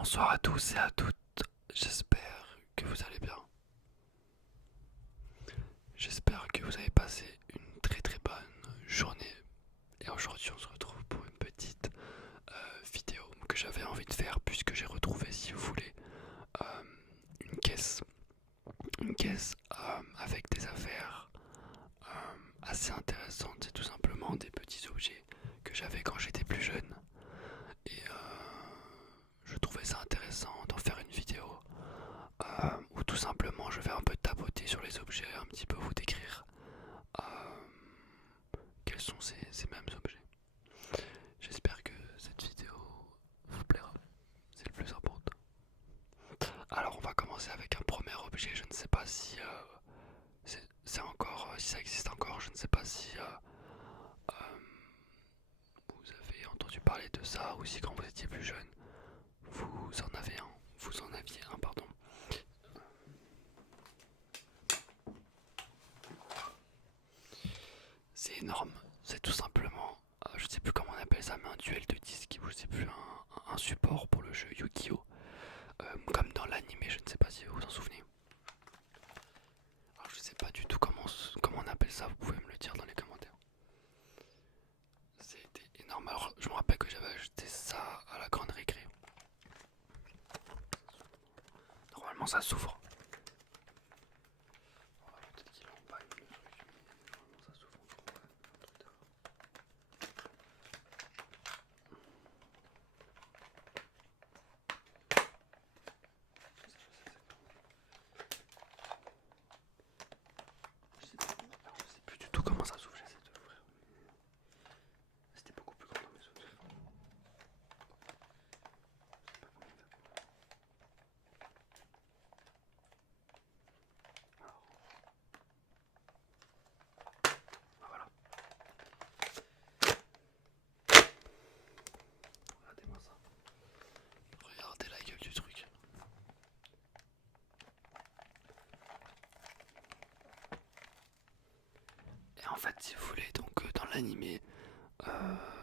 Bonsoir à tous et à toutes, j'espère que vous allez bien. J'espère que vous avez passé une très bonne journée. Et aujourd'hui on se retrouve pour une petite vidéo que j'avais envie de faire puisque j'ai retrouvé, si vous voulez, euh, une caisse. Une caisse avec des affaires assez intéressantes. C'est tout simplement des petits objets que j'avais quand j'étais plus jeune. Et je trouvais ça intéressant d'en faire une vidéo ou tout simplement je vais un peu tapoter sur les objets, un petit peu vous décrire euh, quels sont ces mêmes objets. J'espère que cette vidéo vous plaira, c'est le plus important. Alors on va commencer avec un premier objet, je ne sais pas si c'est encore, si ça existe encore, je ne sais pas si vous avez entendu parler de ça ou si quand vous étiez plus jeune vous en aviez un, pardon. C'est énorme, c'est tout simplement, je sais plus comment on appelle ça, mais un duel de disques, ou je sais plus, un support pour le jeu Yu-Gi-Oh! Comme dans l'anime, je ne sais pas si vous vous en souvenez. Alors je sais pas du tout comment on appelle ça, vous pouvez me le dire dans les commentaires. C'était énorme, alors je me rappelle que j'avais acheté ça à la grande récré. Normalement ça s'ouvre. Peut-être qu'il est en bas, le truc, mais normalement ça s'ouvre encore. Je sais plus du tout comment ça s'ouvre, j'essaie de l'ouvrir. C'était beaucoup plus grand dans mes souvenirs. Voilà. Regardez-moi ça. Regardez la gueule du truc. Et en fait, si vous voulez, donc dans l'animé,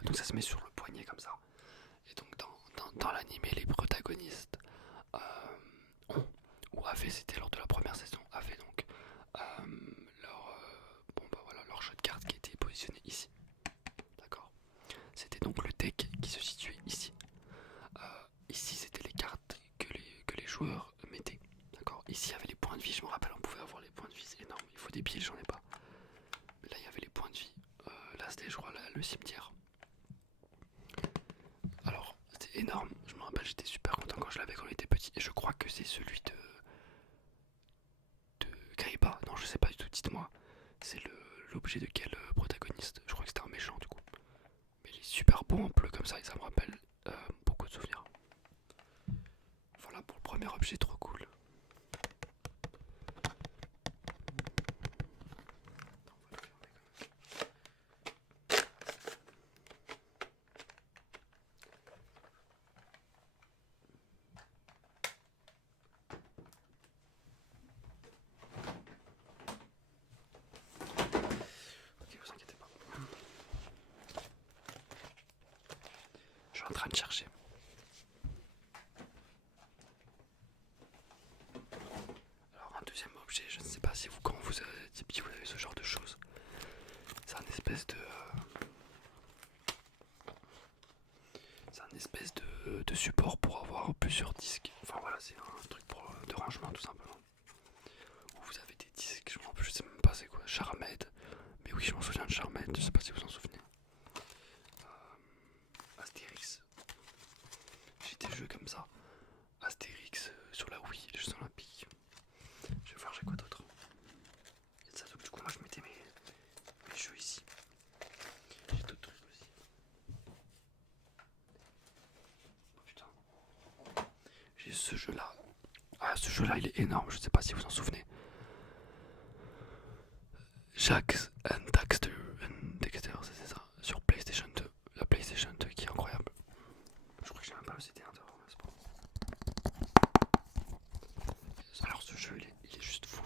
donc ça se met sur le poignet comme ça. Et donc dans l'animé, les protagonistes ont, ou avaient, c'était lors de la première saison, avaient donc leur, bon bah voilà, leur jeu de cartes qui était positionné ici. D'accord. C'était donc le deck qui se situait ici. Ici, c'était les cartes que les joueurs mettaient. D'accord. Ici, il y avait les points de vie. Je me rappelle, on pouvait avoir les points de vie. C'est énorme. Il faut des piles, j'en ai pas. Mais là, il y avait les points de vie. Là, c'était, je crois, le cimetière. Alors, c'était énorme. Je me rappelle, j'étais super content quand je l'avais quand on était petit. Et je crois que c'est celui de Kaiba. Non, je sais pas du tout. Dites-moi. C'est l'objet de quel protagoniste? Je crois que c'était un méchant du coup. Mais il est super beau en bleu comme ça et ça me rappelle beaucoup de souvenirs. Voilà pour le premier objet, trop cool. Ok, vous inquiétez pas. Je suis en train de chercher. Alors un deuxième objet, je ne sais pas si vous quand vous étiez petit vous avez ce genre de choses. C'est un espèce de de support pour avoir plusieurs disques. Enfin voilà, c'est un truc de rangement tout simplement. Où vous avez des disques, je sais même pas c'est quoi, Charmed. Mais oui, je m'en souviens de Charmed, je sais pas si vous en souvenez. Astérix. J'ai des jeux comme ça. Astérix sur la Wii, les Jeux Olympiques. Je vais voir, j'ai quoi d'autre. Et ça, donc, du coup, moi je mettais mes jeux ici. J'ai d'autres trucs aussi. Oh putain. J'ai ce jeu là. Ah, ce jeu là il est énorme, je sais pas si vous en souvenez. Jax and Dexter, c'est ça. Sur PlayStation 2. La PlayStation 2 qui est incroyable. Je crois que j'ai même pas le CD intérieur, c'est pas. Alors ce jeu il est juste fou.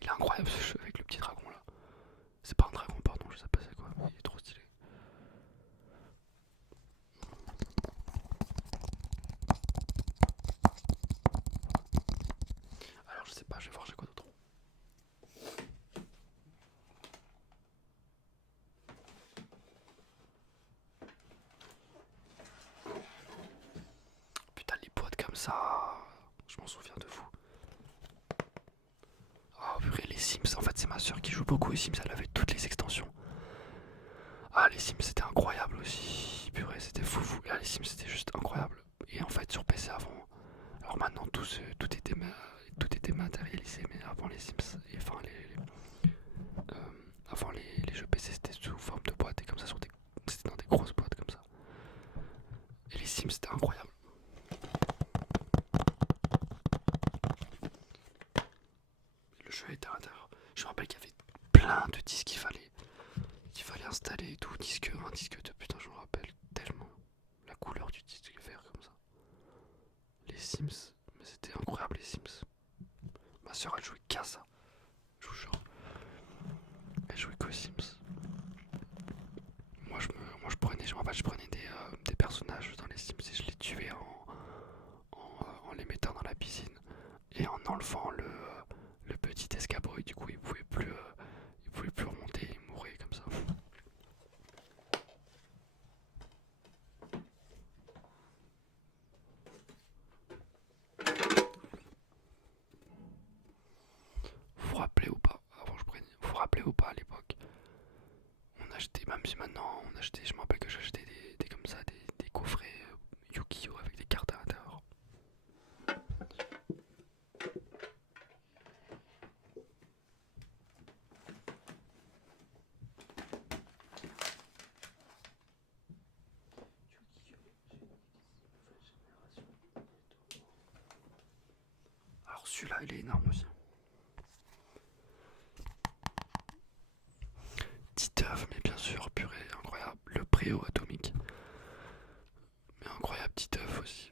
Il est incroyable ce jeu avec le petit dragon là. C'est pas un dragon, pardon, je sais pas c'est quoi, mais il est trop stylé. ça, je m'en souviens de vous. Oh purée, les Sims, en fait c'est ma soeur qui joue beaucoup aux Sims, elle avait toutes les extensions. Ah les Sims c'était incroyable aussi, purée c'était fou. Là les Sims c'était juste incroyable. Et en fait sur PC avant, alors maintenant tout était matérialisé, mais avant les Sims, et enfin avant les jeux PC c'était sous forme de boîte et comme ça c'était dans des grosses boîtes comme ça. Et les Sims c'était incroyable. Le jeu était à l'intérieur. Je me rappelle qu'il y avait plein de disques qu'il fallait installer et tout. Disque 1, disque 2, putain je me rappelle tellement. La couleur du disque vert comme ça. Les Sims, mais c'était incroyable les Sims. Ma soeur elle jouait qu'à ça. Je vous jure. Elle jouait qu'aux Sims. Je me rappelle, je prenais des personnages dans les Sims et je les tuais en les mettant dans la piscine et en enlevant le petit escabeau et du coup il pouvait plus remonter, il mourait comme ça. Vous vous rappelez ou pas, avant je prenais, vous vous rappelez ou pas à l'époque, on achetait, même si maintenant on achetait, je me rappelle que j'achetais des comme ça, des coffrets Yu-Gi-Oh avec des cartes à l'intérieur. Alors celui-là il est énorme aussi. Titeuf, mais bien sûr, purée, incroyable. Le préau atomique. Mais incroyable Titeuf aussi.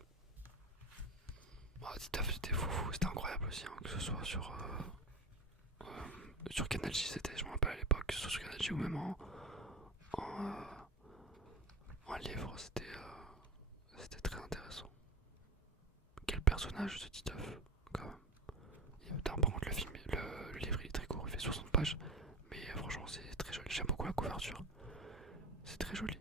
Titeuf c'était fou, c'était incroyable aussi, hein, que ce soit sur Canal J c'était, je me rappelle à l'époque, que ce soit sur Canal J ou même en, en livre, c'était très intéressant. Quel personnage ce Titeuf, quand même. Par contre le livre il est très court, il fait 60 pages, mais franchement c'est très joli, j'aime beaucoup la couverture. C'est très joli.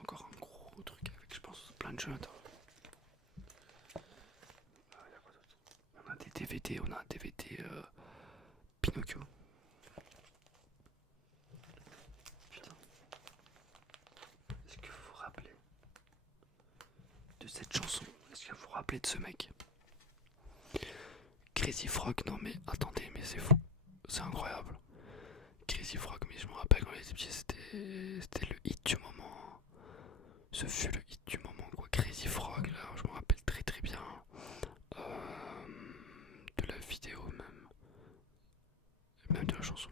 Encore un gros truc avec, je pense, plein de jeux. Attends. On a des DVD, on a un DVD Pinocchio. Putain. Est-ce que vous vous rappelez de cette chanson? Est-ce que vous vous rappelez de ce mec? Crazy Frog, non mais attendez, mais c'est fou. C'est incroyable. Crazy Frog, mais je me rappelle quand j'étais petit, c'était le hit du moment. Ce fut le hit du moment, quoi. Crazy Frog, là, je me rappelle très très bien. De la vidéo même de la chanson.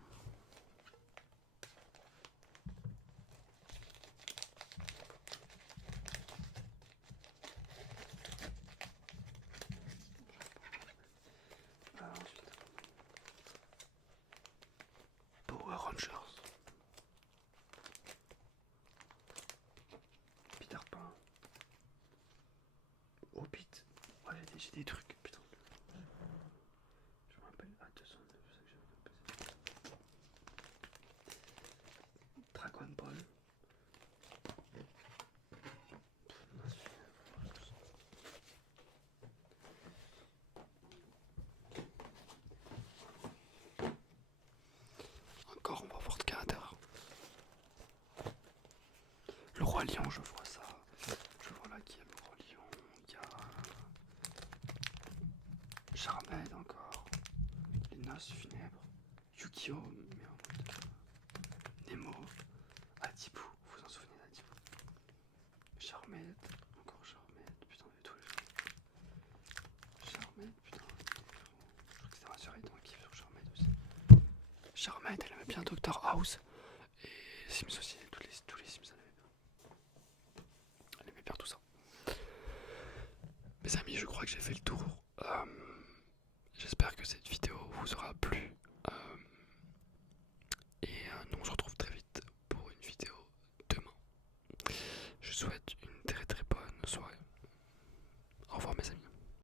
Power Rangers. Peter Pan. Hobbit. Ouais, j'ai des trucs, putain. Je me rappelle. Ah, 209, c'est ça que j'avais. Dragon Ball. Encore, on va voir de caractère. Le roi lion, je vois ça. Je vois là qu'il y a le roi lion. Il y a Charmed encore. Les noces funèbres. Yu-Gi-Oh! Mais en mode Nemo. Adibou. Vous vous en souvenez d'Adibou? Charmed. Encore Charmed. Putain, il y a tous les gens. Charmed, putain. Je crois que c'était ma soeur qui kiffe sur Charmed aussi. Charmed, elle aimait bien Dr House. Et Sims aussi. Tous les Sims, elle aimait bien. Elle aimait bien tout ça. Mes amis, je crois que j'ai fait le tour. J'espère que cette vidéo vous aura plu. Et nous on se retrouve très vite pour une vidéo demain. Je vous souhaite